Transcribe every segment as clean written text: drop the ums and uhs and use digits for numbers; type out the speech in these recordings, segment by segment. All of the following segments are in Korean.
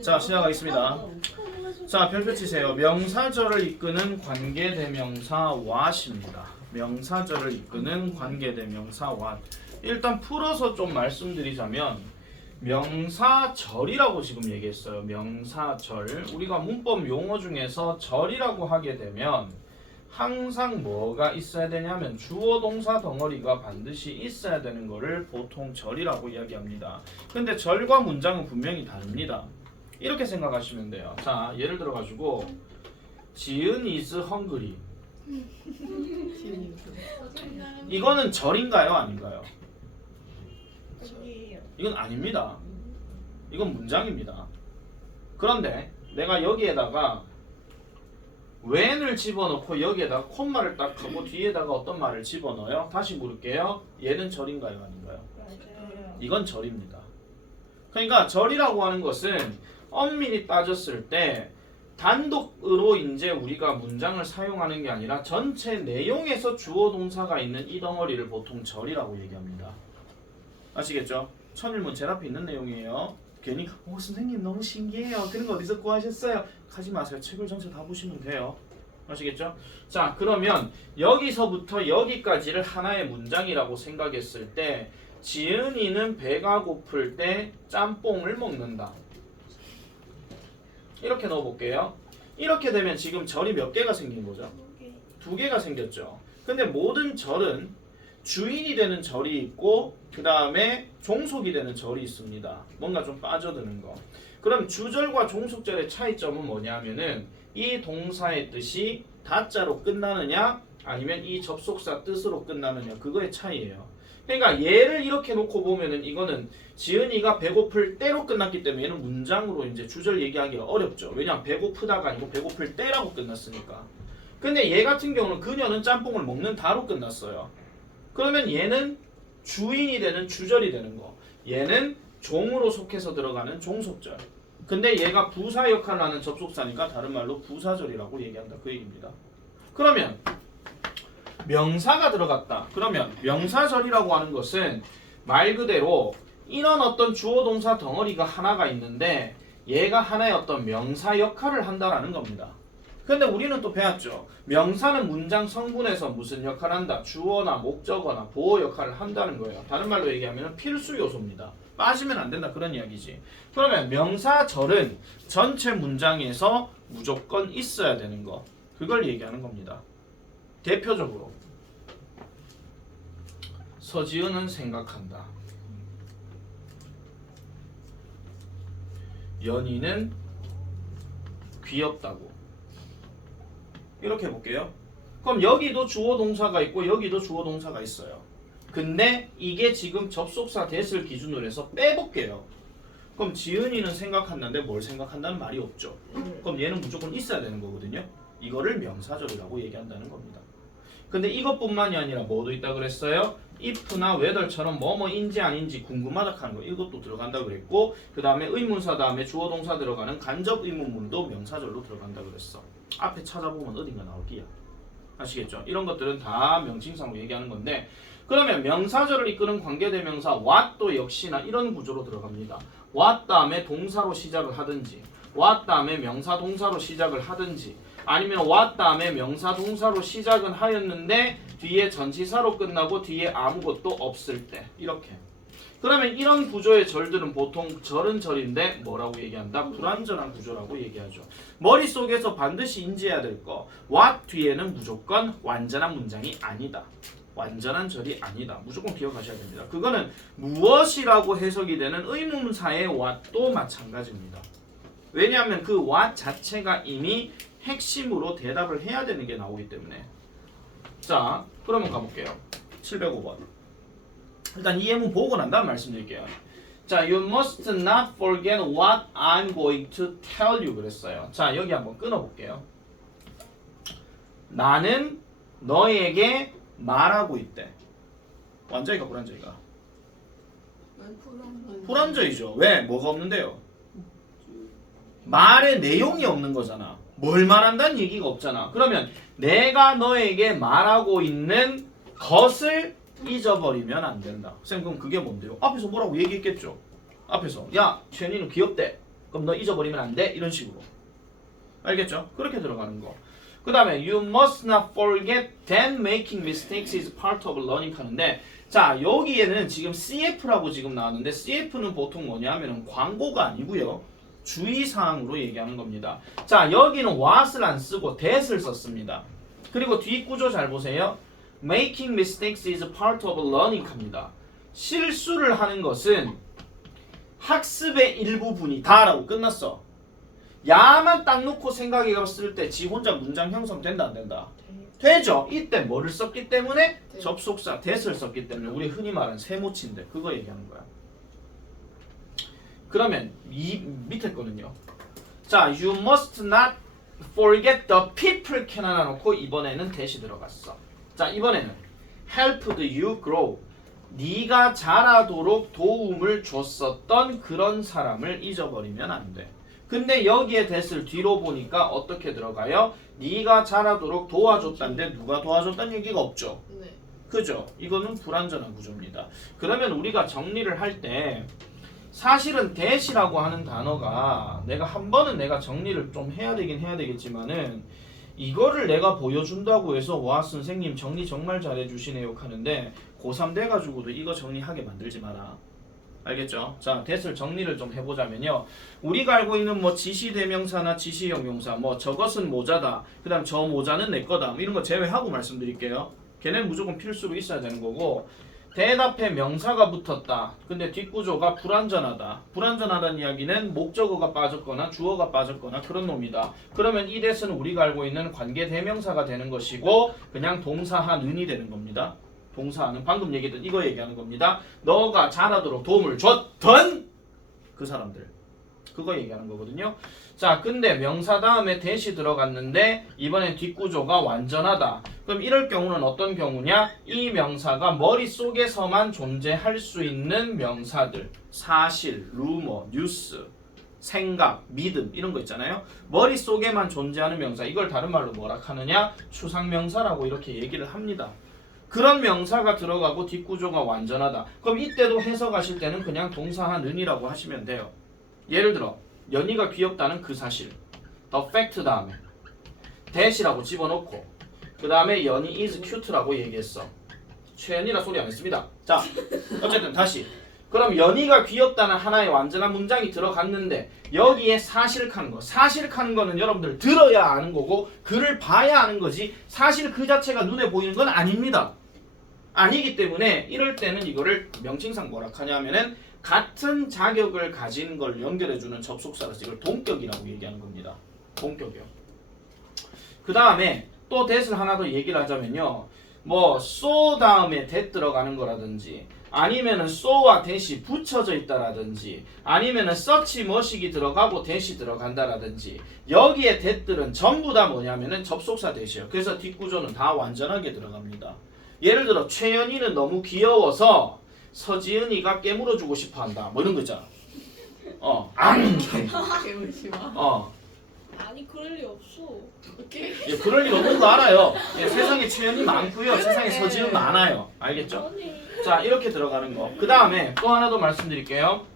자, 시작하겠습니다. 자, 별표 치세요. 명사절을 이끄는 관계대명사 what입니다. 명사절을 이끄는 관계대명사 what. 일단 풀어서 좀 말씀드리자면 명사절이라고 지금 얘기했어요. 명사절. 우리가 문법 용어 중에서 절이라고 하게 되면 항상 뭐가 있어야 되냐면 주어 동사 덩어리가 반드시 있어야 되는 거를 보통 절이라고 이야기합니다. 근데 절과 문장은 분명히 다릅니다. 이렇게 생각하시면 돼요. 자, 예를 들어 가지고 지은 is hungry. 이거는 절인가요, 아닌가요? 이건 아닙니다. 이건 문장입니다. 그런데 내가 여기에다가 when을 집어넣고 여기에다가 콤마를 딱 하고 뒤에다가 어떤 말을 집어넣어요? 다시 물을게요. 얘는 절인가요, 아닌가요? 이건 절입니다. 그러니까 절이라고 하는 것은 엄밀히 따졌을 때 단독으로 이제 우리가 문장을 사용하는 게 아니라 전체 내용에서 주어 동사가 있는 이 덩어리를 보통 절이라고 얘기합니다. 아시겠죠? 천일문 제 앞에 있는 내용이에요. 괜히 선생님 너무 신기해요. 그런 거 어디서 구하셨어요? 하지 마세요. 책을 전체 다 보시면 돼요. 아시겠죠? 자, 그러면 여기서부터 여기까지를 하나의 문장이라고 생각했을 때 지은이는 배가 고플 때 짬뽕을 먹는다. 이렇게 넣어볼게요. 이렇게 되면 지금 절이 몇 개가 생긴 거죠? 두 개가 생겼죠. 근데 모든 절은 주인이 되는 절이 있고 그 다음에 종속이 되는 절이 있습니다. 뭔가 좀 빠져드는 거. 그럼 주절과 종속절의 차이점은 뭐냐면은 이 동사의 뜻이 다자로 끝나느냐 아니면 이 접속사 뜻으로 끝나느냐 그거의 차이예요. 그러니까 얘를 이렇게 놓고 보면은 이거는 지은이가 배고플 때로 끝났기 때문에 얘는 문장으로 이제 주절 얘기하기가 어렵죠. 왜냐하면 배고프다가 아니고 배고플 때라고 끝났으니까. 근데 얘 같은 경우는 그녀는 짬뽕을 먹는 다로 끝났어요. 그러면 얘는 주인이 되는 주절이 되는 거. 얘는 종으로 속해서 들어가는 종속절. 근데 얘가 부사 역할을 하는 접속사니까 다른 말로 부사절이라고 얘기한다. 그 얘기입니다. 그러면 명사가 들어갔다. 그러면 명사절이라고 하는 것은 말 그대로 이런 어떤 주어 동사 덩어리가 하나가 있는데 얘가 하나의 어떤 명사 역할을 한다라는 겁니다. 근데 우리는 또 배웠죠. 명사는 문장 성분에서 무슨 역할을 한다? 주어나 목적어나 보호 역할을 한다는 거예요. 다른 말로 얘기하면 필수 요소입니다. 빠지면 안 된다 그런 이야기지. 그러면 명사절은 전체 문장에서 무조건 있어야 되는 거. 그걸 얘기하는 겁니다. 대표적으로 서지은은 생각한다. 연희는 귀엽다고. 이렇게 해볼게요. 그럼 여기도 주어 동사가 있고 여기도 주어 동사가 있어요. 근데 이게 지금 접속사 that을 기준으로 해서 빼볼게요. 그럼 지은이는 생각한다는데 뭘 생각한다는 말이 없죠. 그럼 얘는 무조건 있어야 되는 거거든요. 이거를 명사절이라고 얘기한다는 겁니다. 근데 이것뿐만이 아니라 뭐도 있다 그랬어요? if나 whether처럼 뭐뭐인지 아닌지 궁금하다 하는 거 이것도 들어간다 그랬고 그 다음에 의문사 다음에 주어 동사 들어가는 간접 의문문도 명사절로 들어간다 그랬어. 앞에 찾아보면 어딘가 나올게요. 아시겠죠? 이런 것들은 다 명칭상으로 얘기하는 건데 그러면 명사절을 이끄는 관계대명사 what도 역시나 이런 구조로 들어갑니다. what 다음에 동사로 시작을 하든지 what 다음에 명사 동사로 시작을 하든지 아니면 what 다음에 명사 동사로 시작은 하였는데 뒤에 전치사로 끝나고 뒤에 아무것도 없을 때 이렇게. 그러면 이런 구조의 절들은 보통 절은 절인데 뭐라고 얘기한다? 불완전한 구조라고 얘기하죠. 머릿속에서 반드시 인지해야 될 거. what 뒤에는 무조건 완전한 문장이 아니다. 완전한 절이 아니다. 무조건 기억하셔야 됩니다. 그거는 무엇이라고 해석이 되는 의문사의 what도 마찬가지입니다. 왜냐하면 그 what 자체가 이미 핵심으로 대답을 해야 되는 게 나오기 때문에. 자, 그러면 가볼게요. 705번. 일단 이 예문 보고 난 다음 말씀드릴게요. 자, you must not forget what I'm going to tell you 그랬어요. 자, 여기 한번 끊어볼게요. 나는 너에게 말하고 있대. 완전히가 불완전히가? 불완전이죠. 왜? 뭐가 없는데요? 말의 내용이 없는 거잖아. 뭘 말한다는 얘기가 없잖아. 그러면 내가 너에게 말하고 있는 것을 잊어버리면 안 된다. 쌤 그럼 그게 뭔데요? 앞에서 뭐라고 얘기했겠죠. 앞에서 야 최현이는 귀엽대. 그럼 너 잊어버리면 안 돼. 이런 식으로. 알겠죠? 그렇게 들어가는 거. 그 다음에 you must not forget that making mistakes is part of learning 하는데 자 여기에는 지금 CF라고 지금 나왔는데 CF는 보통 뭐냐 하면은 광고가 아니고요. 주의사항으로 얘기하는 겁니다. 자 여기는 what을 안 쓰고 that을 썼습니다. 그리고 뒷구조 잘 보세요. Making mistakes is part of learning 합니다. 실수를 하는 것은 학습의 일부분이다 라고 끝났어. 야만 딱 놓고 생각해 봤을 때 지 혼자 문장 형성 된다 안 된다? 되죠. 이때 뭐를 썼기 때문에? 접속사 that을 썼기 때문에 우리 흔히 말하는 세모치인데 그거 얘기하는 거야. 그러면 이 밑에 거는요. 자, you must not forget the people can 하나 놓고 이번에는 that이 들어갔어. 자, 이번에는 helped you grow. 네가 자라도록 도움을 줬었던 그런 사람을 잊어버리면 안 돼. 근데 여기에 that을 뒤로 보니까 어떻게 들어가요? 네가 자라도록 도와줬다는데 누가 도와줬다는 얘기가 없죠. 네. 그죠? 이거는 불완전한 구조입니다. 그러면 우리가 정리를 할 때 사실은 that이라고 하는 단어가 내가 한 번은 내가 정리를 좀 해야 되긴 해야 되겠지만은 이거를 내가 보여준다고 해서 와 선생님 정리 정말 잘해주시네요 하는데 고3 돼가지고도 이거 정리하게 만들지 마라. 알겠죠? 자, that을 정리를 좀 해보자면요. 우리가 알고 있는 뭐 지시대명사나 지시형용사, 뭐 저것은 모자다, 그 다음 저 모자는 내 거다, 뭐 이런 거 제외하고 말씀드릴게요. 걔는 무조건 필수로 있어야 되는 거고, 대답에 명사가 붙었다. 근데 뒷구조가 불완전하다. 불완전하다는 이야기는 목적어가 빠졌거나 주어가 빠졌거나 그런 놈이다. 그러면 이 that은 우리가 알고 있는 관계대명사가 되는 것이고 그냥 동사하는이 되는 겁니다. 동사는 방금 얘기했던 이거 얘기하는 겁니다. 너가 잘하도록 도움을 줬던 그 사람들. 그거 얘기하는 거거든요. 자, 근데 명사 다음에 that이 들어갔는데 이번엔 뒷구조가 완전하다. 그럼 이럴 경우는 어떤 경우냐? 이 명사가 머릿속에서만 존재할 수 있는 명사들. 사실, 루머, 뉴스, 생각, 믿음 이런 거 있잖아요. 머릿속에만 존재하는 명사. 이걸 다른 말로 뭐라 하느냐? 추상명사라고 이렇게 얘기를 합니다. 그런 명사가 들어가고 뒷구조가 완전하다. 그럼 이때도 해석하실 때는 그냥 동사하는이라고 하시면 돼요. 예를 들어 연희가 귀엽다는 그 사실 the fact 다음에 that이라고 집어넣고 그 다음에 연희 is cute라고 얘기했어. 최연희라 소리 안 했습니다. 자 어쨌든 다시 그럼 연희가 귀엽다는 하나의 완전한 문장이 들어갔는데 여기에 사실 카는 거. 사실 카는 거는 여러분들 들어야 아는 거고 글을 봐야 아는 거지 사실 그 자체가 눈에 보이는 건 아닙니다. 아니기 때문에 이럴 때는 이거를 명칭상 뭐라 하냐면은 같은 자격을 가진 걸 연결해주는 접속사라서 이걸 동격이라고 얘기하는 겁니다. 동격이요. 그 다음에 또 that을 하나 더 얘기를 하자면요. 뭐 so 다음에 that 들어가는 거라든지 아니면은 so와 that이 붙여져 있다라든지 아니면은 such much이 들어가고 that이 들어간다라든지 여기에 that들은 전부 다 뭐냐면은 접속사 that이에요. 그래서 뒷구조는 다 완전하게 들어갑니다. 예를 들어 최연희는 너무 귀여워서 서지은이가 깨물어주고 싶어한다. 뭐 이런 거 있잖아. 아니 그럴 리 없어. 오케이. 예, 그럴 일 없는 거 알아요. 예, 세상에 최연이 많고요. 세상에 서지은 많아요. 알겠죠? 자 이렇게 들어가는 거. 그 다음에 또 하나 더 말씀드릴게요.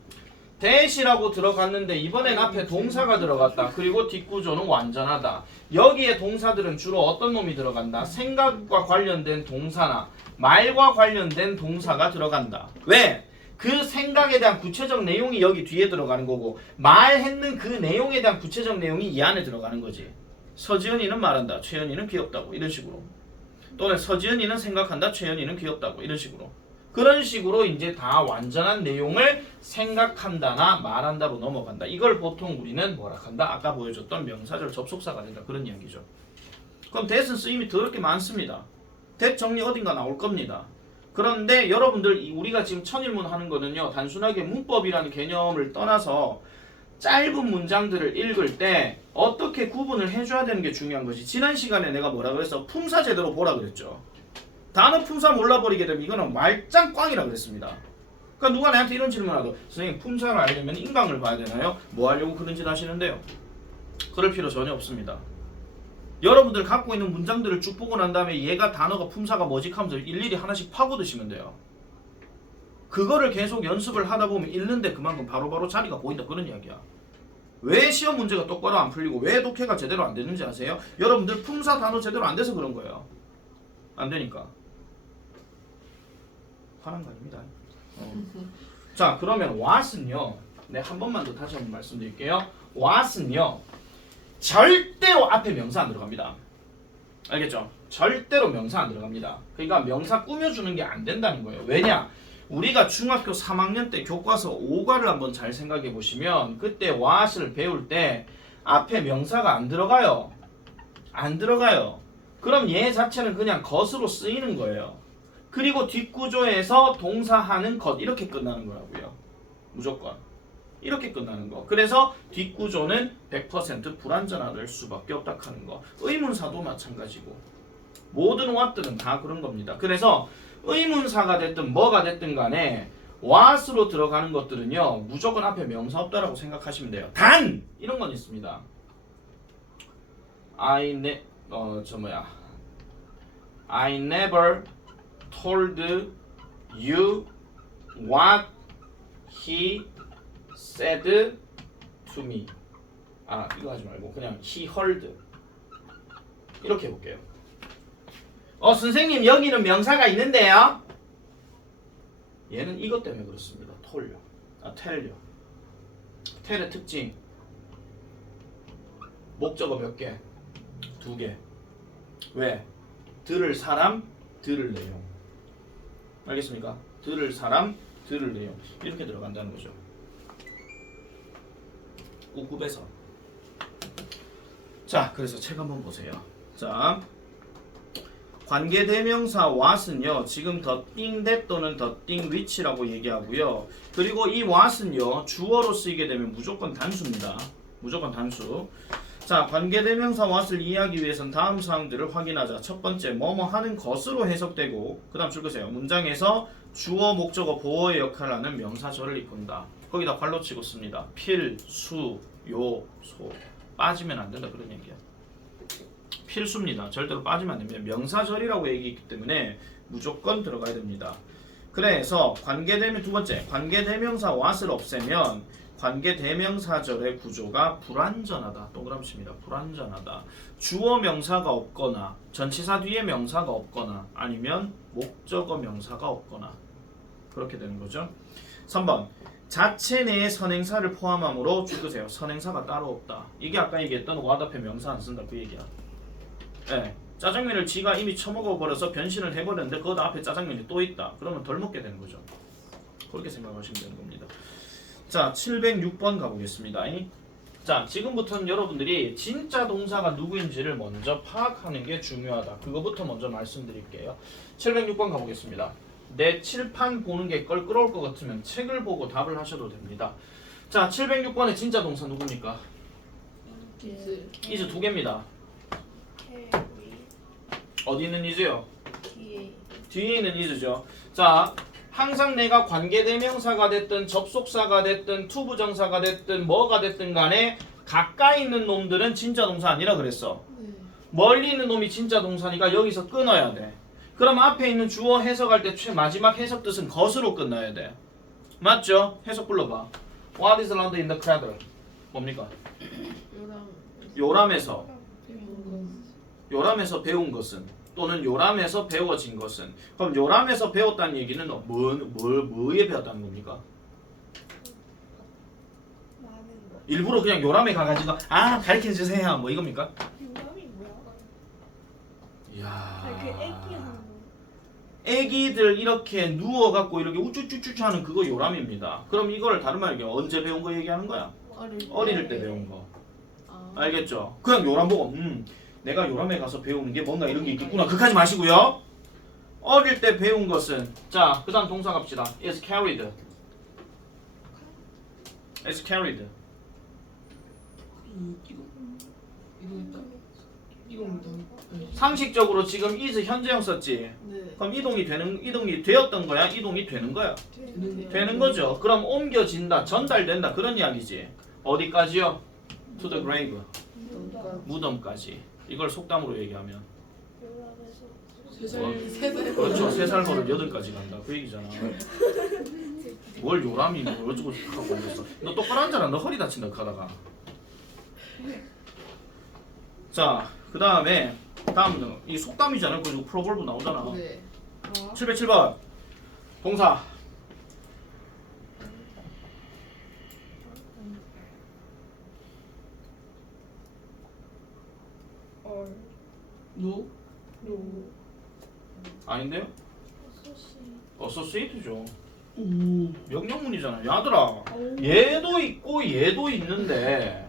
that이라고 들어갔는데 이번엔 앞에 동사가 들어갔다. 그리고 뒷구조는 완전하다. 여기에 동사들은 주로 어떤 놈이 들어간다? 생각과 관련된 동사나 말과 관련된 동사가 들어간다. 왜? 그 생각에 대한 구체적 내용이 여기 뒤에 들어가는 거고 말했는 그 내용에 대한 구체적 내용이 이 안에 들어가는 거지. 서지은이는 말한다. 최연이는 귀엽다고. 이런 식으로. 또는 서지은이는 생각한다. 최연이는 귀엽다고. 이런 식으로. 그런 식으로 이제 다 완전한 내용을 생각한다나 말한다로 넘어간다. 이걸 보통 우리는 뭐라 한다? 아까 보여줬던 명사절 접속사가 된다. 그런 이야기죠. 그럼 that은 쓰임이 더럽게 많습니다. that 정리 어딘가 나올 겁니다. 그런데 여러분들 우리가 지금 천일문 하는 거는요. 단순하게 문법이라는 개념을 떠나서 짧은 문장들을 읽을 때 어떻게 구분을 해줘야 되는 게 중요한 거지. 지난 시간에 내가 뭐라 그랬어? 품사 제대로 보라 그랬죠. 단어 품사 몰라버리게 되면 이거는 말짱 꽝이라 그랬습니다. 그러니까 누가 나한테 이런 질문하도 선생님 품사를 알려면 인강을 봐야 되나요? 뭐 하려고 그런 짓 하시는데요? 그럴 필요 전혀 없습니다. 여러분들 갖고 있는 문장들을 쭉 보고 난 다음에 얘가 단어가 품사가 뭐지 하면서 일일이 하나씩 파고드시면 돼요. 그거를 계속 연습을 하다 보면 읽는데 그만큼 바로바로 자리가 보인다 그런 이야기야. 왜 시험 문제가 똑바로 안 풀리고 왜 독해가 제대로 안 되는지 아세요? 여러분들 품사 단어 제대로 안 돼서 그런 거예요. 안 되니까. 화난 거 아닙니다. 자, 그러면 what은요. 네, 한 번만 더 다시 한번 말씀드릴게요. what은요. 절대로 앞에 명사 안 들어갑니다. 알겠죠? 절대로 명사 안 들어갑니다. 그러니까 명사 꾸며주는 게 안 된다는 거예요. 왜냐? 우리가 중학교 3학년 때 교과서 5과를 한번 잘 생각해 보시면 그때 what을 배울 때 앞에 명사가 안 들어가요. 안 들어가요. 그럼 얘 자체는 그냥 것으로 쓰이는 거예요. 그리고 뒷구조에서 동사하는 것 이렇게 끝나는 거라고요. 무조건. 이렇게 끝나는 거. 그래서 뒷구조는 100% 불완전할 수밖에 없다 하는 거. 의문사도 마찬가지고. 모든 what들은 다 그런 겁니다. 그래서 의문사가 됐든 뭐가 됐든 간에 what으로 들어가는 것들은요. 무조건 앞에 명사 없다라고 생각하시면 돼요. 단! 이런 건 있습니다. I never told you what he said to me. 이거 하지 말고 그냥 he heard. 이렇게 해볼게요. 선생님 여기는 명사가 있는데요. 얘는 이것 때문에 그렇습니다. tell요. tell의 특징. 목적어 몇 개? 2개. 왜? 들을 사람, 들을 내용. 알겠습니까? 들을 사람, 들을 내용. 이렇게 들어간다는 거죠. 꾹꾹해서. 자, 그래서 책 한번 보세요. 자, 관계대명사 what은요. 지금 the thing that 또는 the thing which라고 얘기하고요. 그리고 이 what은요. 주어로 쓰이게 되면 무조건 단수입니다. 무조건 단수. 자, 관계대명사 what을 이해하기 위해서는 다음 사항들을 확인하자. 첫 번째, 뭐뭐 하는 것으로 해석되고 그 다음 줄 거세요. 문장에서 주어, 목적어, 보어의 역할을 하는 명사절을 입힌다. 거기다 발로 치고 씁니다. 필수, 요소. 빠지면 안 된다 그런 얘기야. 필수입니다. 절대로 빠지면 안 됩니다. 명사절이라고 얘기했기 때문에 무조건 들어가야 됩니다. 그래서 두 번째, 관계대명사 what을 없애면 관계대명사절의 구조가 불완전하다. 동그라미 칩니다. 불완전하다. 주어 명사가 없거나 전치사 뒤에 명사가 없거나 아니면 목적어 명사가 없거나 그렇게 되는 거죠. 3번, 자체 내에 선행사를 포함하므로 줄거세요. 선행사가 따로 없다. 이게 아까 얘기했던 what 앞에 명사 안 쓴다 그 얘기야. 네. 짜장면을 지가 이미 처먹어버려서 변신을 해버렸는데 그 앞에 짜장면이 또 있다. 그러면 덜 먹게 되는 거죠. 그렇게 생각하시면 되는 겁니다. 자, 706번 가보겠습니다. 자, 지금부터는 여러분들이 진짜 동사가 누구인지를 먼저 파악하는 게 중요하다. 그거부터 먼저 말씀드릴게요. 706번 가보겠습니다. 내 칠판 보는 게 껄끄러울 것 같으면 책을 보고 답을 하셔도 됩니다. 자, 706번의 진짜 동사 누굽니까? is 두 개입니다. 어디 있는 is요? 뒤에 있는 is죠. 자, 항상 내가 관계대명사가 됐든 접속사가 됐든 투부정사가 됐든 뭐가 됐든 간에 가까이 있는 놈들은 진짜 동사 아니라 그랬어. 멀리 있는 놈이 진짜 동사니까 여기서 끊어야 돼. 그럼 앞에 있는 주어 해석할 때 마지막 해석 뜻은 것으로 끝나야 돼. 맞죠? 해석 불러봐. What is around in the cradle? 뭡니까? 요람에서 배운 것은 또는 요람에서 배워진 것은. 그럼 요람에서 배웠다는 얘기는 뭐에 배웠다는 겁니까? 일부러 그냥 요람에 가가지고 가르쳐주세요 뭐 이겁니까? 요람이 뭐야? 이야, 애기들 이렇게 누워갖고 이렇게 우쭈쭈쭈 하는 그거 요람입니다. 그럼 이거를 다른 말로 얘기하면 언제 배운 거 얘기하는 거야? 어릴 때 배운 거. 알겠죠? 그냥 요람 보고 내가 요람에 가서 배우는 게 뭔가 이런 게 있겠구나. 그까지 마시고요. 어릴 때 배운 것은 자, 그 다음 동사 갑시다. is carried. is carried. 상식적으로 지금 is 현재형 썼지. 그럼 이동이 되었던 거야? 이동이 되는 거야? 되는 거죠. 그럼 옮겨진다, 전달된다 그런 이야기지. 어디까지요? to the grave. 무덤까지. 이걸 속담으로 얘기하면 그렇죠. 3살 버릇 8까지 간다 그 얘기잖아. 뭘 요람이 뭐 어쩌고 하고 있어. 너 똑바로 앉아라. 너 허리 다친다 하다가 자, 그 다음에 다음은 이 속담이잖아요. 그리고 프로볼브 나오잖아. 네. 707번 동사 얼. 노. 노. 아닌데요? 소시. associate죠. 오. 명령문이잖아. 야들아. 오. 얘도 있고 얘도 있는데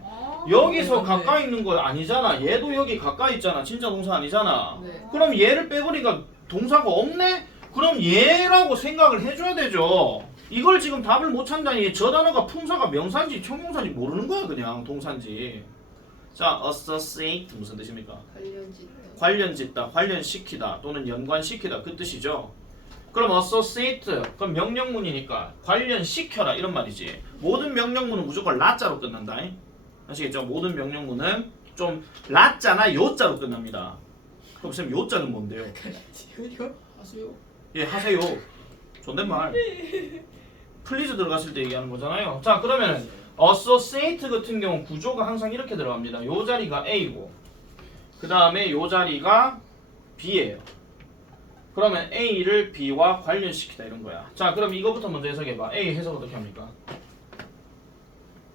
여기서 네. 가까이 있는 거 아니잖아. 얘도 여기 가까이 있잖아. 진짜 동사 아니잖아. 네. 그럼 얘를 빼버리니까 동사가 없네? 그럼 얘라고 생각을 해줘야 되죠. 이걸 지금 답을 못 찾다니 저 단어가 품사가 명사인지 형용사인지 모르는 거야. 그냥 동사인지. 자, associate 무슨 뜻입니까? 관련짓다. 관련짓다, 관련시키다 또는 연관시키다 그 뜻이죠. 그럼 associate 그럼 명령문이니까 관련시켜라 이런 말이지. 모든 명령문은 무조건 라자로 끝난다. 아시겠죠? 모든 명령문은 좀 라자나 요자로 끝납니다. 그럼 선생님 요자는 뭔데요? 지효요? 하수요? 예, 하세요. 존댓말. 플리즈 들어갔을 때 얘기하는 거잖아요. 자, 그러면 associate 같은 경우 구조가 항상 이렇게 들어갑니다. 요 자리가 A고 그 다음에 요 자리가 B예요. 그러면 A를 B와 관련시키다 이런 거야. 자, 그럼 이거부터 먼저 해석해봐. A 해석 어떻게 합니까?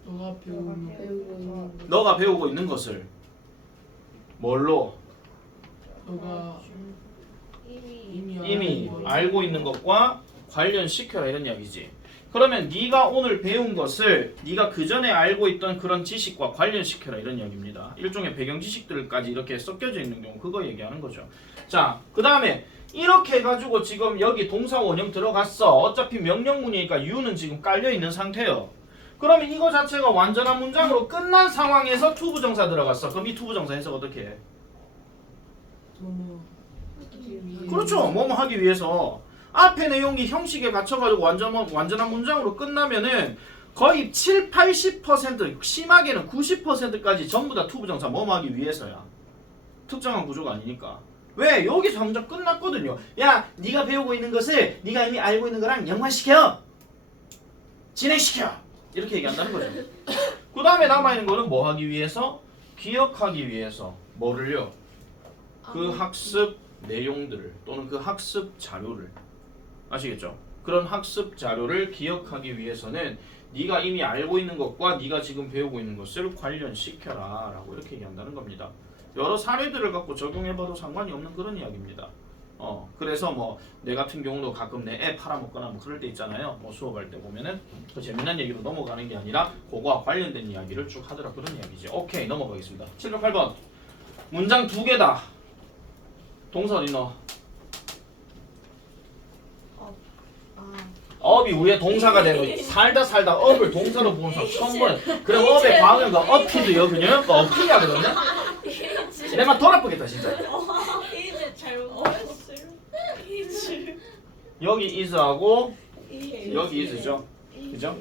너가 배우는 배우고 있는 거. 너가 배우고 있는 것을 뭘로? 너가 이미. 이미 알고 있는 것과 관련시켜라 이런 이야기지. 그러면 네가 오늘 배운 것을 네가 그 전에 알고 있던 그런 지식과 관련시켜라 이런 이야기입니다. 일종의 배경 지식들까지 이렇게 섞여져 있는 경우 그거 얘기하는 거죠. 자, 그 다음에 이렇게 해가지고 지금 여기 동사 원형 들어갔어. 어차피 명령문이니까 U는 지금 깔려 있는 상태예요. 그러면 이거 자체가 완전한 문장으로 끝난 상황에서 투부정사 들어갔어. 그럼 이 투부정사 해석 어떻게 해? 너무 그렇죠. 뭐뭐 하기 위해서 앞에 내용이 형식에 갇혀가지고 완전한 문장으로 끝나면은 거의 7, 80% 심하게는 90%까지 전부 다 투부정사 뭐뭐 하기 위해서야. 특정한 구조가 아니니까. 왜? 여기서 문장 끝났거든요. 야, 네가 배우고 있는 것을 네가 이미 알고 있는 거랑 연관시켜. 진행시켜. 이렇게 얘기한다는 거죠. 그 다음에 남아있는 거는 뭐 하기 위해서? 기억하기 위해서. 뭐를요? 그 학습 내용들을 또는 그 학습 자료를 아시겠죠? 그런 학습 자료를 기억하기 위해서는 네가 이미 알고 있는 것과 네가 지금 배우고 있는 것을 관련시켜라 라고 이렇게 얘기한다는 겁니다. 여러 사례들을 갖고 적용해봐도 상관이 없는 그런 이야기입니다. 그래서 뭐 내 같은 경우도 가끔 내 애 팔아먹거나 뭐 그럴 때 있잖아요. 뭐 수업할 때 보면은 그 재미난 얘기로 넘어가는 게 아니라 그거와 관련된 이야기를 쭉 하더라 그런 이야기지. 오케이, 넘어가겠습니다. 708번 문장 두 개다. 동사 어디 넣어? 업이 위에 동사가 되고 살다 업을 동사로 보는 사람 처음 보네. 그래 업의 과거가 업히드요 그냥? 업히냐 그러면? 내가 덜 아프겠다 진짜. 이제 잘못 말했어요. 이제. 여기 is하고 여기 is죠. 그죠?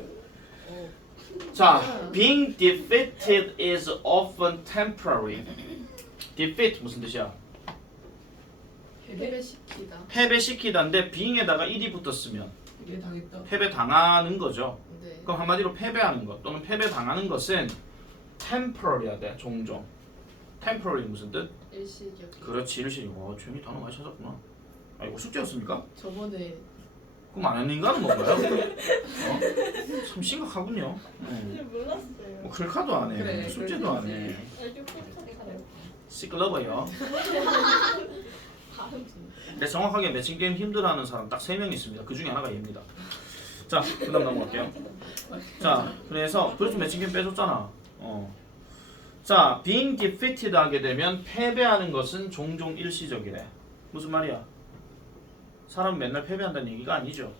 자, being defeated is often temporary. defeat 무슨 뜻이야? 패배시키다. 패배시키다인데 being에다가 ed이 붙었으면 이게 당했다. 패배당하는 거죠. 네. 그럼 한마디로 패배하는 것 또는 패배당하는 것은 temporary야 돼. 종종. temporary 무슨 뜻? 일시적. 그렇지 일시. 와, 주현이 단어 많이 찾았구나. 아, 이거 숙제였습니까? 저번에 그럼 안 했는 거는 뭔가요? 참 심각하군요. 이제 몰랐어요. 뭐 글카도 안 해. 그래, 숙제도 안 해. 알죠? 폴카네요. 시끌러버요. 다음. 근데 정확하게 매칭 게임 힘들어하는 사람 딱 3명 있습니다. 그 중에 하나가 얘입니다. 자, 그다음 넘어갈게요. 자, 그래서 매칭 게임 빼줬잖아. 자, being defeated 하게 되면 패배하는 것은 종종 일시적이래. 무슨 말이야? 사람 맨날 패배한다는 얘기가 아니죠.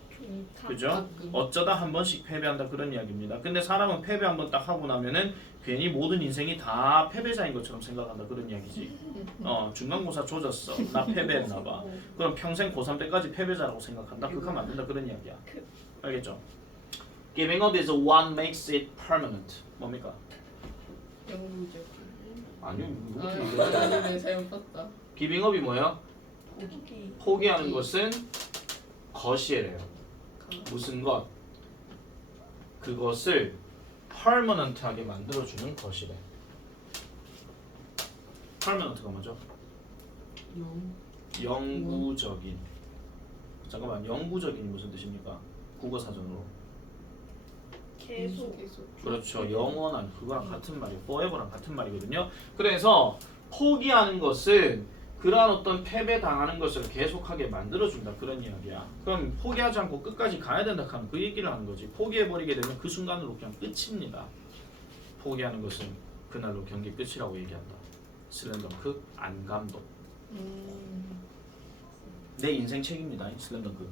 그죠? 가끔. 어쩌다 한 번씩 패배한다 그런 이야기입니다. 근데 사람은 패배 한 번 딱 하고 나면은 괜히 모든 인생이 다 패배자인 것처럼 생각한다 그런 이야기지. 중간고사 조졌어. 나 패배했나 봐. 그럼 평생 고3 때까지 패배자라고 생각한다. 그거 하면 안 된다 그런 이야기야. 알겠죠? Giving up is one makes it permanent. 뭡니까? 영구적. 아니요. 네, 잘못 봤다. Giving up이 뭐예요? 포기하는 것은 것이래요. 무슨 것? 그것을 permanent하게 만들어주는 것이래. 팔면 어떻게 하죠? 영. 영구적인. 잠깐만, 영구적인이 무슨 뜻입니까? 국어 사전으로. 계속. 그렇죠. 영원한 그거랑 같은 말이에요. forever랑 같은 말이거든요. 그래서 포기하는 것은 그러한 어떤 패배당하는 것을 계속하게 만들어준다 그런 이야기야. 그럼 포기하지 않고 끝까지 가야 된다 하는 그 얘기를 하는 거지. 포기해버리게 되면 그 순간으로 그냥 끝입니다. 포기하는 것은 그날로 경기 끝이라고 얘기한다. 슬램덩크 안감독. 내 인생 책입니다. 슬램덩크.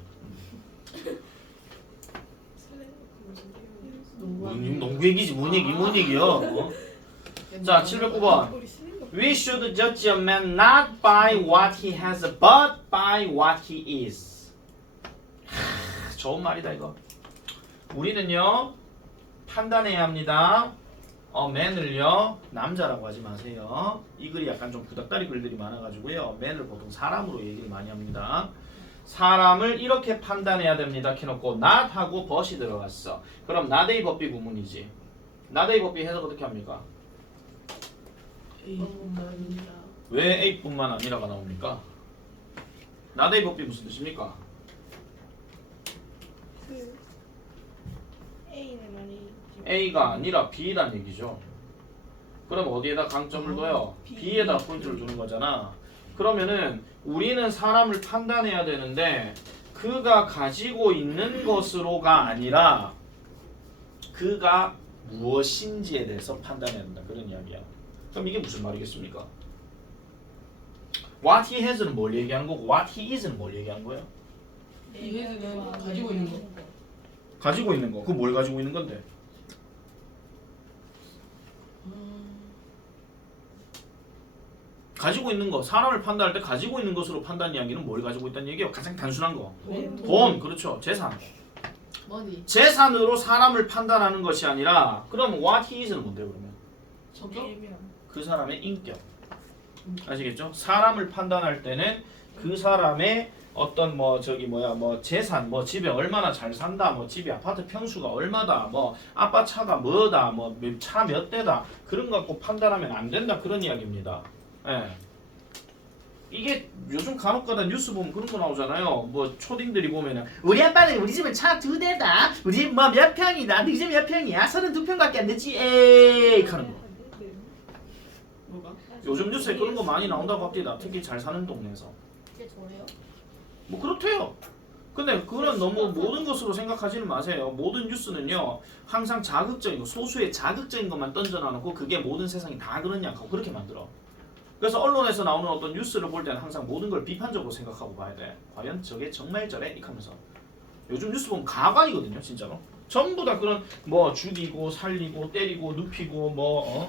농구 얘기지 뭔 얘기요. 어? 자 709번. 우리 슬링거. We should judge a man not by what he has, but by what he is. 좋은 말이다 이거. 우리는요 판단해야 합니다. man을요 남자라고 하지 마세요. 이 글이 약간 좀 구닥다리 글들이 많아가지고요. man을 보통 사람으로 얘기를 많이 합니다. 사람을 이렇게 판단해야 됩니다. 켜놓고 not 하고 but이 들어갔어. 그럼 not의 법비 구문이지. not의 법비 해석 어떻게 합니까? 왜 A뿐만 아니라가 나옵니까? not의 법비 무슨 뜻입니까? 그 A는 아니지. A가 아니라 B란 얘기죠. 그럼 어디에다 강점을 둬요? B에다 포인트를 두는 거잖아. 그러면은 우리는 사람을 판단해야 되는데 그가 가지고 있는 것으로가 아니라 그가 무엇인지에 대해서 판단해야 된다. 그런 이야기야. 그럼 이게 무슨 말이겠습니까? What he has는 뭘 얘기하는 거고 What he is는 뭘 얘기하는 거예요? 얘는 가지고 있는 거. 가지고 있는 거. 그 뭘 가지고 있는 건데? 가지고 있는 거. 사람을 판단할 때 가지고 있는 것으로 판단 이야기는 뭘 가지고 있다는 얘기예요? 가장 단순한 거. 돈. 그렇죠. 재산. 머니. 재산으로 사람을 판단하는 것이 아니라 그럼 what he is는 뭔데요 그러면? 성격? 그 사람의 인격. 아시겠죠? 사람을 판단할 때는 그 사람의 어떤 뭐 저기 뭐야 뭐 재산 뭐 집에 얼마나 잘 산다 뭐 집이 아파트 평수가 얼마다 뭐 아빠 차가 뭐다 뭐 차 몇 대다 그런 거 갖고 판단하면 안 된다 그런 이야기입니다. 예. 이게 요즘 간혹가다 뉴스 보면 그런 거 나오잖아요. 뭐 초딩들이 보면은 우리 아빠는 우리 집은 차 2대다. 우리 집 뭐 몇 평이다. 네 집 몇 평이야? 32평밖에 안 되지. 에이 하는 거. 뭐가? 요즘 뉴스에 그런 거 많이 나온다고 합니다. 특히 잘 사는 동네에서. 그게 저래요? 뭐 그렇대요. 근데 그건 너무 모든 것으로 생각하지는 마세요. 모든 뉴스는요 항상 자극적인 거, 소수의 자극적인 것만 던져놔놓고 그게 모든 세상이 다 그러냐 하고 그렇게 만들어. 그래서 언론에서 나오는 어떤 뉴스를 볼 때는 항상 모든 걸 비판적으로 생각하고 봐야 돼. 과연 저게 정말 저래? 이렇게 하면서. 요즘 뉴스 보면 가관이거든요 진짜로. 전부 다 그런 뭐 죽이고 살리고 때리고 눕히고 뭐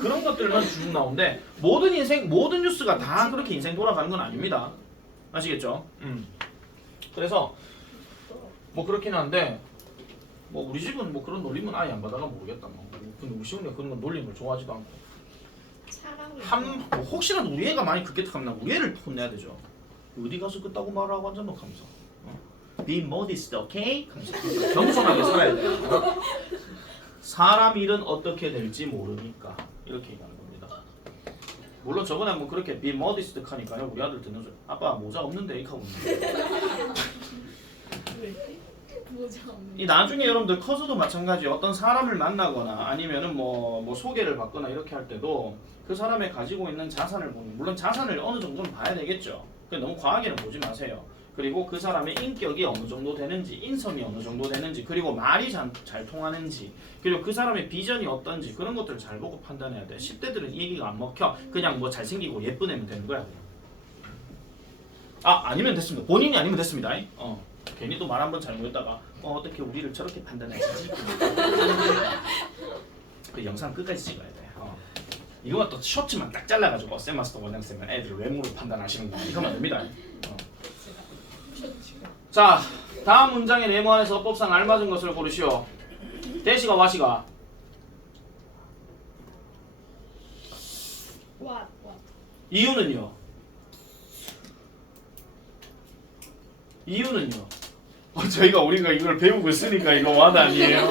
그런 것들만 쭉 나오는데 모든 인생 모든 뉴스가 다 그렇게 인생 돌아가는 건 아닙니다. 아시겠죠? 그래서 뭐 그렇긴 한데 뭐 우리 집은 뭐 그런 놀림은 아예 안 받아가 모르겠다. 근데 우리 시훈이가 그런 건 놀림을 좋아하지도 않고 뭐 혹시라도 우리 애가 많이 그렇게 하면 우리 애를 혼내야 되죠. 어디 가서 그따구 말하고 앉아놓고 하면서 Be modest, okay? 하면서 겸손하게 살아야 돼. 사람 일은 어떻게 될지 모르니까 이렇게 얘기하는 겁니다. 물론 저번에 뭐 그렇게 be modest 하니까요 우리 아들 듣는 줄 아빠 모자 없는데 이렇게 하고 있는데 이 나중에 여러분들 커서도 마찬가지예요. 어떤 사람을 만나거나 아니면은 뭐 소개를 받거나 이렇게 할 때도 그 사람이 가지고 있는 자산을 보면 물론 자산을 어느 정도는 봐야 되겠죠. 너무 과하게는 보지 마세요. 그리고 그 사람의 인격이 어느 정도 되는지, 인성이 어느 정도 되는지, 그리고 말이 잘 통하는지, 그리고 그 사람의 비전이 어떤지 그런 것들을 잘 보고 판단해야 돼. 10대들은 이 얘기가 안 먹혀. 그냥 뭐 잘생기고 예쁜 애면 되는 거야. 아니면 됐습니다. 본인이 아니면 됐습니다. 괜히 또 말 한번 잘못했다가 어떻게 우리를 저렇게 판단했지? 그 영상 끝까지 찍어야 돼. 이거만 또 쇼츠만 딱 잘라가지고 쌤마스터 원장쌤은 애들 외모로 판단하시는구나 이거만 됩니다. 자 다음 문장의 네모 안에서 법상 알맞은 것을 고르시오. 대시가 와시가 What? 이유는요? 저희가 우리가 이걸 배우고 있으니까 이거 와드 아니에요?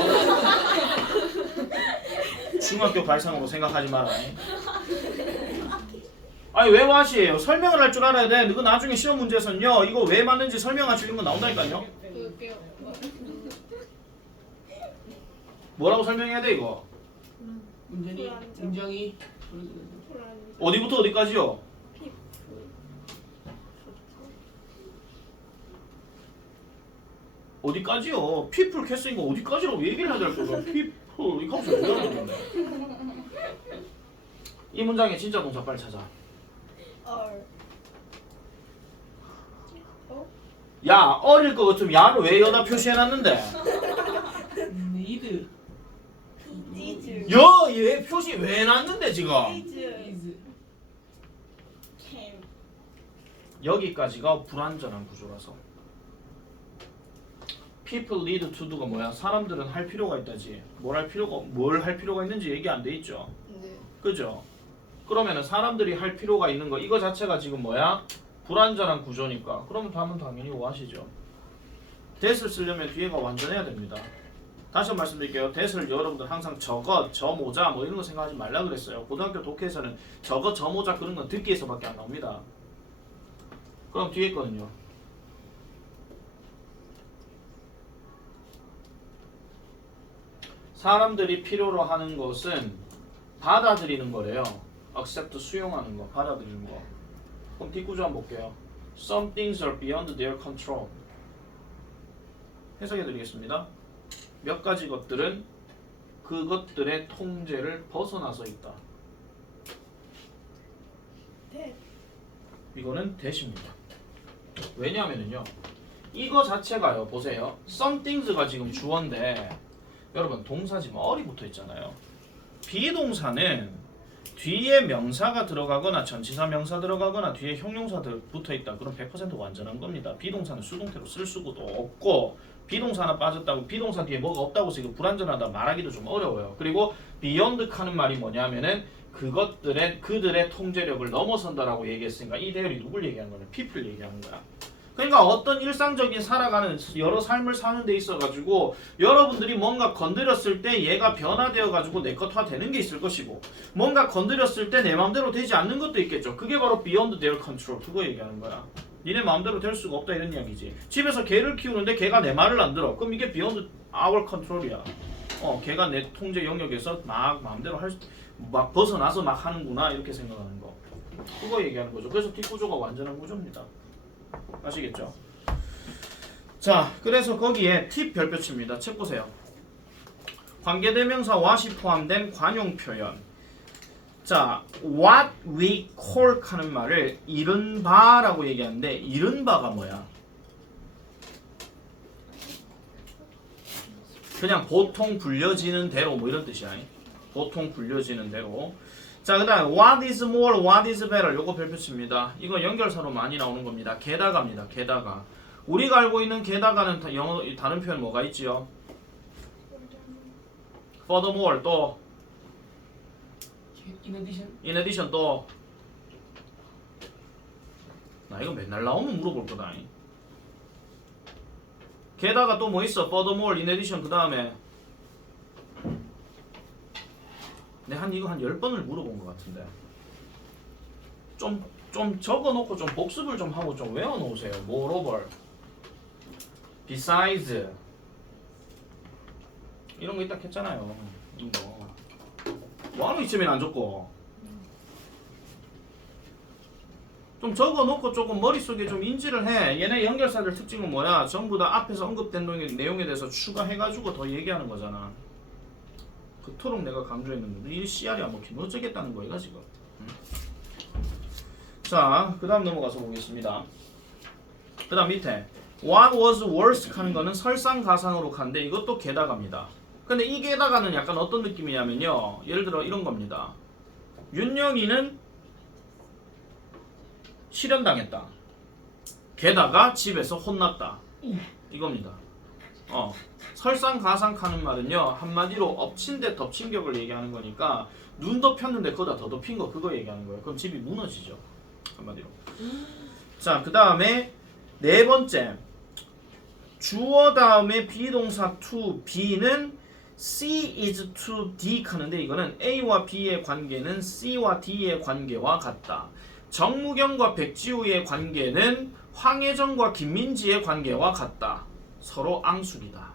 중학교 발상으로 생각하지 마라. 아니 왜 what이에요? 설명을 할 줄 알아야 돼. 이거 나중에 시험 문제에서는요. 이거 왜 맞는지 설명할 수 있는 거 나온다니까요. 그게요. 뭐라고 설명해야 돼 이거? 문제니 불안정. 굉장히 어디부터 어디까지요? 어디까지요? people 캐스인거 어디까지라고 얘기를 해야 될 거죠. people 이거 하면서 왜 하는 건데? 이 문장의 진짜 동사 빨리 찾아. 얼. 야 어릴 거 같으면 야를 왜 여기다 표시해놨는데? need 이즈. 얘 표시 왜 해놨는데 지금? 이즈. is 캠. 여기까지가 불완전한 구조라서. people need to do가 뭐야? 사람들은 할 필요가 있다지. 뭘 할 필요가 있는지 얘기 안 돼 있죠. 네. 그죠? 그러면은 사람들이 할 필요가 있는 거 이거 자체가 지금 뭐야? 불완전한 구조니까. 그러면 답은 당연히 what이죠. that을 쓰려면 뒤에가 완전해야 됩니다. 다시 한번 말씀드릴게요. that을 여러분들 항상 저것, 저 모자 뭐 이런 거 생각하지 말라 그랬어요. 고등학교 독해에서는 저것, 저 모자 그런 건 듣기에서밖에 안 나옵니다. 그럼 뒤에 거는요. 사람들이 필요로 하는 것은 받아들이는 거래요. accept 수용하는 거, 받아들이는 거. 그럼 뒷구조 한번 볼게요. Some things are beyond their control. 해석해 드리겠습니다. 몇 가지 것들은 그것들의 통제를 벗어나서 있다. 대. 이거는 대시입니다. 왜냐하면요. 이거 자체가요. 보세요. Some things가 지금 주어인데 여러분 동사 지금 어리 붙어 있잖아요. 비동사는 뒤에 명사가 들어가거나 전치사 명사 들어가거나 뒤에 형용사 붙어 있다. 그럼 100% 완전한 겁니다. 비동사는 수동태로 쓸 수도 없고 비동사 하나 빠졌다고 비동사 뒤에 뭐가 없다고 해서 이거 불완전하다 말하기도 좀 어려워요. 그리고 beyond 하는 말이 뭐냐면은 그들의 통제력을 넘어선다라고 얘기했으니까 이 대열이 누굴 얘기하는 거냐? people 얘기하는 거야. 그러니까 어떤 일상적인 살아가는 여러 삶을 사는 데 있어 가지고 여러분들이 뭔가 건드렸을 때 얘가 변화되어 가지고 내 것화 되는 게 있을 것이고 뭔가 건드렸을 때 내 마음대로 되지 않는 것도 있겠죠. 그게 바로 beyond their control. 그거 얘기하는 거야. 니네 마음대로 될 수가 없다 이런 이야기지. 집에서 개를 키우는데 개가 내 말을 안 들어. 그럼 이게 beyond our control이야. 걔가 내 통제 영역에서 막 마음대로 막 벗어나서 막 하는구나 이렇게 생각하는 거. 그거 얘기하는 거죠. 그래서 뒷구조가 완전한 구조입니다. 아시겠죠? 자, 그래서 거기에 팁 별표치입니다. 책 보세요. 관계대명사 what이 포함된 관용 표현. 자, what we call 하는 말을 이른바라고 얘기하는데 이른바가 뭐야? 그냥 보통 불려지는 대로 뭐 이런 뜻이야. 보통 불려지는 대로. 자, 그 다음 what is more, what is better 요거 별표치입니다. 이거 연결사로 많이 나오는 겁니다. 게다가입니다. 게다가 우리가 알고 있는 게다가는 영어 다른 표현 뭐가 있지요? furthermore 또 in addition 또 나 이거 맨날 나오면 물어볼 거다. 게다가 또 뭐 있어? furthermore, in addition 그 다음에 내가 이거 한 10번을 물어본 것 같은데 좀 적어놓고 좀 복습을 좀 하고 좀 외워놓으세요. moreover, besides 이런 거 있다 했잖아요. 이거 뭐하노 이쯤엔 안 적고 좀 적어놓고 조금 머릿속에 좀 인지를 해. 얘네 연결사들 특징은 뭐야? 전부 다 앞에서 언급된 내용에 대해서 추가해가지고 더 얘기하는 거잖아. 그토록 내가 강조했는데 이 CR이 안 먹히면 어쩌겠다는 거야 지금. 자, 그 다음 넘어가서 보겠습니다. 그 다음 밑에 What was worse 하는 거는 설상가상으로 가는데 이것도 게다가입니다. 근데 이 게다가는 약간 어떤 느낌이냐면요, 예를 들어 이런 겁니다. 윤영이는 실현당했다. 게다가 집에서 혼났다. 이겁니다. 설상가상 하는 말은요, 한마디로 엎친 데 덮친 격을 얘기하는 거니까 눈 덮였는데 거기다 더 덮인 거 그거 얘기하는 거예요. 그럼 집이 무너지죠. 한마디로. 자, 그 다음에 네 번째 주어 다음에 비동사 to B는 C is to D 하는데 이거는 A와 B의 관계는 C와 D의 관계와 같다. 정무경과 백지우의 관계는 황혜정과 김민지의 관계와 같다. 서로 앙숙이다.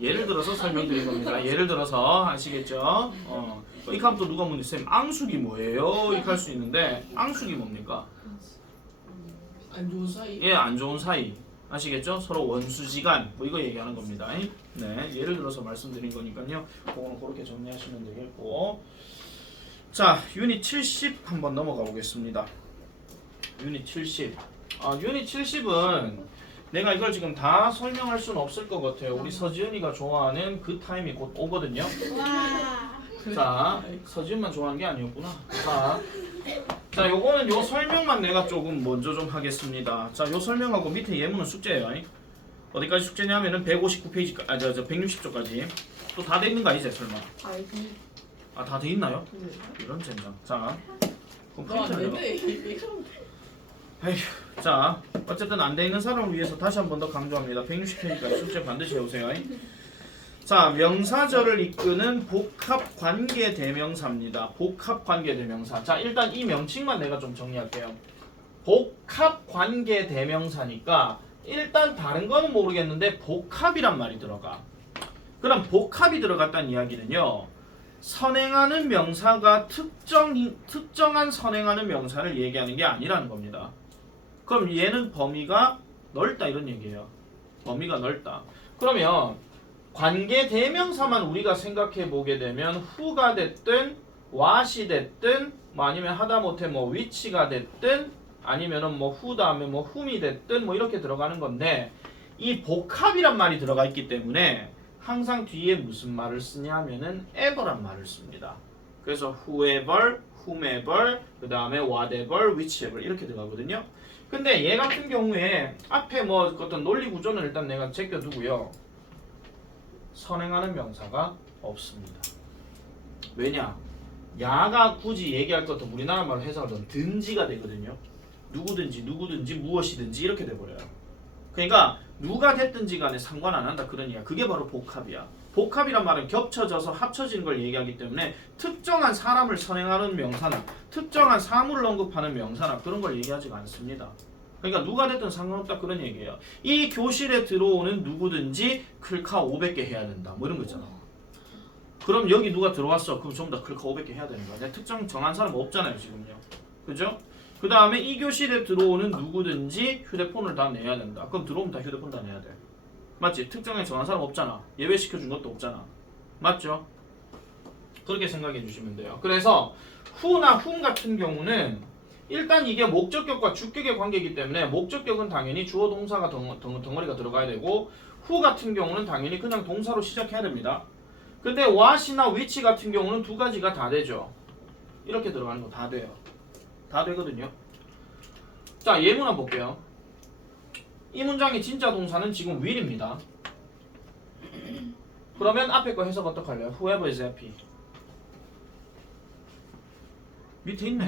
예를 들어서 설명드린 겁니다. 예를 들어서 아시겠죠? 이렇게 하면 또 누가 묻는 쌤 앙숙이 뭐예요? 이렇게 할 수 있는데 앙숙이 뭡니까? 안 좋은 사이. 예, 안 좋은 사이. 아시겠죠? 서로 원수지간 뭐 이거 얘기하는 겁니다. 네, 예를 들어서 말씀드린 거니까요. 그거는 그렇게 정리하시면 되겠고. 자, 유닛 70 한번 넘어가 보겠습니다. 유닛 70. 유닛 70은 내가 이걸 지금 다 설명할 수는 없을 것 같아요. 우리 서지은이가 좋아하는 그 타임이 곧 오거든요. 와. 자, 서지은만 좋아하는 게 아니었구나. 자, 요거는 요 설명만 내가 조금 먼저 좀 하겠습니다. 자, 요 설명하고 밑에 예문은 숙제예요. 어디까지 숙제냐면은 159페이지, 160조까지. 또 다 돼 있는 거 아니지, 설마? 알지. 다 돼 있나요? 네. 이런 젠장. 자, 그럼 너안 프린트를 되네. 에휴, 자, 어쨌든 안 돼 있는 사람을 위해서 다시 한 번 더 강조합니다. 160페이지까지 숙제 반드시 해오세요. 자, 명사절을 이끄는 복합관계대명사입니다. 복합관계대명사. 자, 일단 이 명칭만 내가 좀 정리할게요. 복합관계대명사니까 일단 다른 거는 모르겠는데 복합이란 말이 들어가. 그럼 복합이 들어갔다는 이야기는요. 선행하는 명사가 특정한 선행하는 명사를 얘기하는 게 아니라는 겁니다. 그럼 얘는 범위가 넓다 이런 얘기예요. 범위가 넓다. 그러면 관계 대명사만 우리가 생각해 보게 되면 who가 됐든 what이 됐든 뭐 아니면 하다못해 뭐 which가 됐든 아니면은 뭐 who 다음에 뭐 whom이 됐든 뭐 이렇게 들어가는 건데 이 복합이란 말이 들어가 있기 때문에 항상 뒤에 무슨 말을 쓰냐면은 ever란 말을 씁니다. 그래서 whoever, whomever, 그 다음에 whatever, whichever 이렇게 들어가거든요. 근데 얘 같은 경우에 앞에 뭐 어떤 논리 구조는 일단 내가 제껴두고요. 선행하는 명사가 없습니다. 왜냐? 야가 굳이 얘기할 것도 우리나라 말로 해석하면 든지가 되거든요. 누구든지 무엇이든지 이렇게 돼버려요. 그러니까 누가 됐든지 간에 상관 안 한다 그런 이야. 그게 바로 복합이야. 복합이란 말은 겹쳐져서 합쳐진 걸 얘기하기 때문에 특정한 사람을 선행하는 명사나 특정한 사물을 언급하는 명사나 그런 걸 얘기하지가 않습니다. 그러니까 누가 됐든 상관없다 그런 얘기예요. 이 교실에 들어오는 누구든지 클카 500개 해야 된다. 뭐 이런 거 있잖아. 그럼 여기 누가 들어왔어? 그럼 전부 다 클카 500개 해야 되는 거야. 내가 특정 정한 사람 없잖아요 지금요. 그죠? 그 다음에 이 교실에 들어오는 누구든지 휴대폰을 다 내야 된다. 그럼 들어오면 다 휴대폰 다 내야 돼. 맞지? 특정에 정한 사람 없잖아. 예외시켜준 것도 없잖아. 맞죠? 그렇게 생각해 주시면 돼요. 그래서 who나 whom 같은 경우는 일단 이게 목적격과 주격의 관계이기 때문에 목적격은 당연히 주어 동사가 덩어리가 들어가야 되고 who 같은 경우는 당연히 그냥 동사로 시작해야 됩니다. 근데 what이나 which 같은 경우는 두 가지가 다 되죠. 이렇게 들어가는 거 다 돼요. 다 되거든요. 자, 예문 한번 볼게요. 이 문장의 진짜 동사는 지금 will입니다. 그러면 앞에 거 해석 어떡할래요? Whoever is happy. 밑에 있네.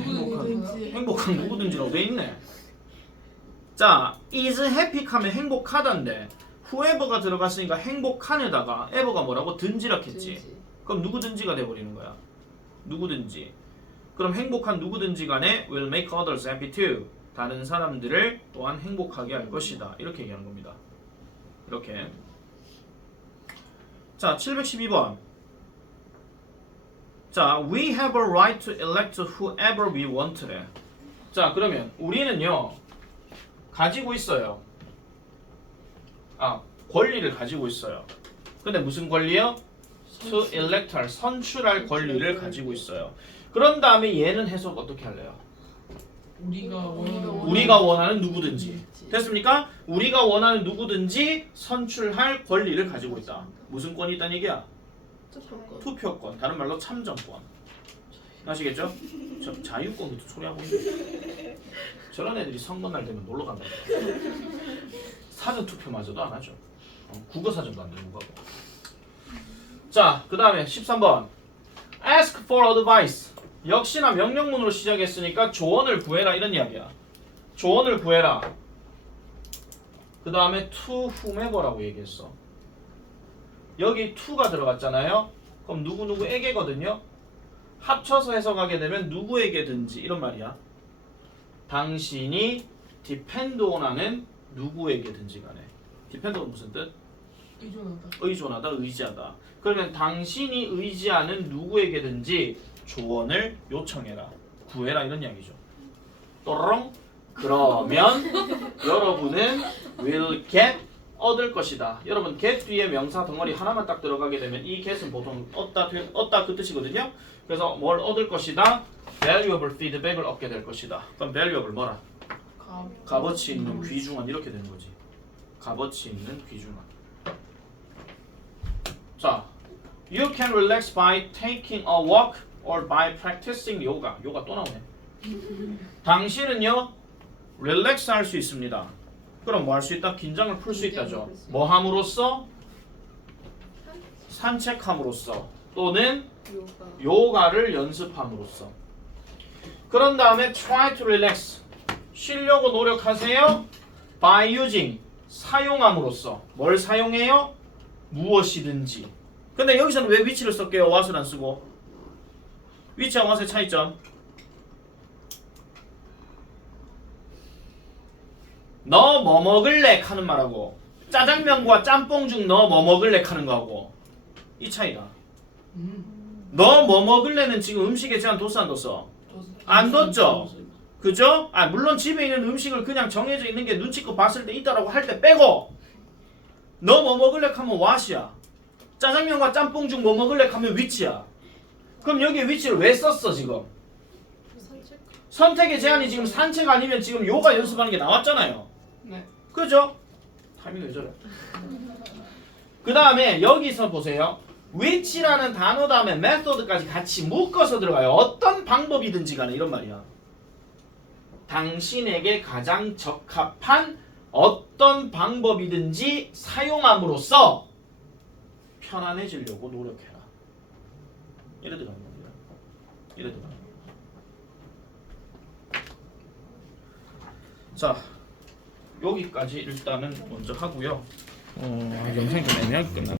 행복한 누구든지라고 돼 있네. 자, is happy 하면 행복하다인데 whoever가 들어갔으니까 행복한에다가 ever가 뭐라고? 든지라겠지. 그럼 누구든지가 돼버리는 거야. 누구든지. 그럼 행복한 누구든지 간에 will make others happy too. 다른 사람들을 또한 행복하게 할 것이다. 이렇게 얘기하는 겁니다. 이렇게. 자, 712번. 자, we have a right to elect whoever we want래. 자, 그러면 우리는요 가지고 있어요. 권리를 가지고 있어요. 근데 무슨 권리요? To elect, 선출할 권리를 가지고 있어요. 그런 다음에 얘는 해석 어떻게 할래요? 우리가 원하는 누구든지. 됐습니까? 우리가 원하는 누구든지 선출할 권리를 가지고 있다. 무슨 권이 있다는 얘기야? 투표권. 다른 말로 참정권. 아시겠죠? 저 자유권 소리하고 있는데 저런 애들이 선거날 되면 놀러 간다. 사전 투표마저도 안 하죠. 국어 사전도 안 되는 거고. 자, 그 다음에 13번. Ask for advice. 역시나 명령문으로 시작했으니까 조언을 구해라 이런 이야기야. 조언을 구해라. 그 다음에 to whomever라고 얘기했어. 여기 to가 들어갔잖아요. 그럼 누구누구에게거든요. 합쳐서 해석하게 되면 누구에게든지 이런 말이야. 당신이 depend on 하는 누구에게든지 간에. depend on 무슨 뜻? 의존하다. 의존하다, 의지하다. 그러면 당신이 의지하는 누구에게든지 조언을 요청해라. 구해라 이런 이야기죠. 또롱 그러면 여러분은 will get 얻을 것이다. 여러분 get 뒤에 명사 덩어리 하나만 딱 들어가게 되면 이 get은 보통 얻다 그 뜻이거든요. 그래서 뭘 얻을 것이다? valuable feedback을 얻게 될 것이다. 그럼 valuable 뭐라? 값어치 있는 귀중한 이렇게 되는 거지. 값어치 있는 귀중한. 자, you can relax by taking a walk or by practicing yoga. 요가 또 나오네. 당신은요, 릴렉스 할 수 있습니다. 그럼 뭐 할 수 있다? 긴장을 풀 수 있다죠. 뭐 함으로써? 산책함으로써 또는 요가를 연습함으로써. 그런 다음에 try to relax. 쉬려고 노력하세요. by using. 사용함으로써. 뭘 사용해요? 무엇이든지. 근데 여기서는 왜 위치를 썼게요? what을 안 쓰고. 위치와 what의 차이점. 너 뭐 먹을래? 하는 말하고 짜장면과 짬뽕 중 너 뭐 먹을래? 하는 거하고 이 차이다. 너 뭐 먹을래는 지금 음식에 제한 뒀어 안 뒀어? 안 뒀죠? 그죠? 아 물론 집에 있는 음식을 그냥 정해져 있는 게 눈치껏 봤을 때 있다라고 할 때 빼고 너 뭐 먹을래? 하면 what이야. 짜장면과 짬뽕 중 뭐 먹을래? 하면 which야. 그럼 여기 위치를 왜 썼어 지금? 선택의 제한이 지금 산책 아니면 지금 요가 연습하는 게 나왔잖아요. 네. 그죠? 타이밍 왜 저래? 그 다음에 여기서 보세요. which라는 단어 다음에 method까지 같이 묶어서 들어가요. 어떤 방법이든지 간에 이런 말이야. 당신에게 가장 적합한 어떤 방법이든지 사용함으로써 편안해지려고 노력해라. 이래 들어가는 겁니다. 이래 들어가는 겁니다. 자, 여기까지 일단은 먼저 하고요. 영상이 좀 애매하게 끝났네.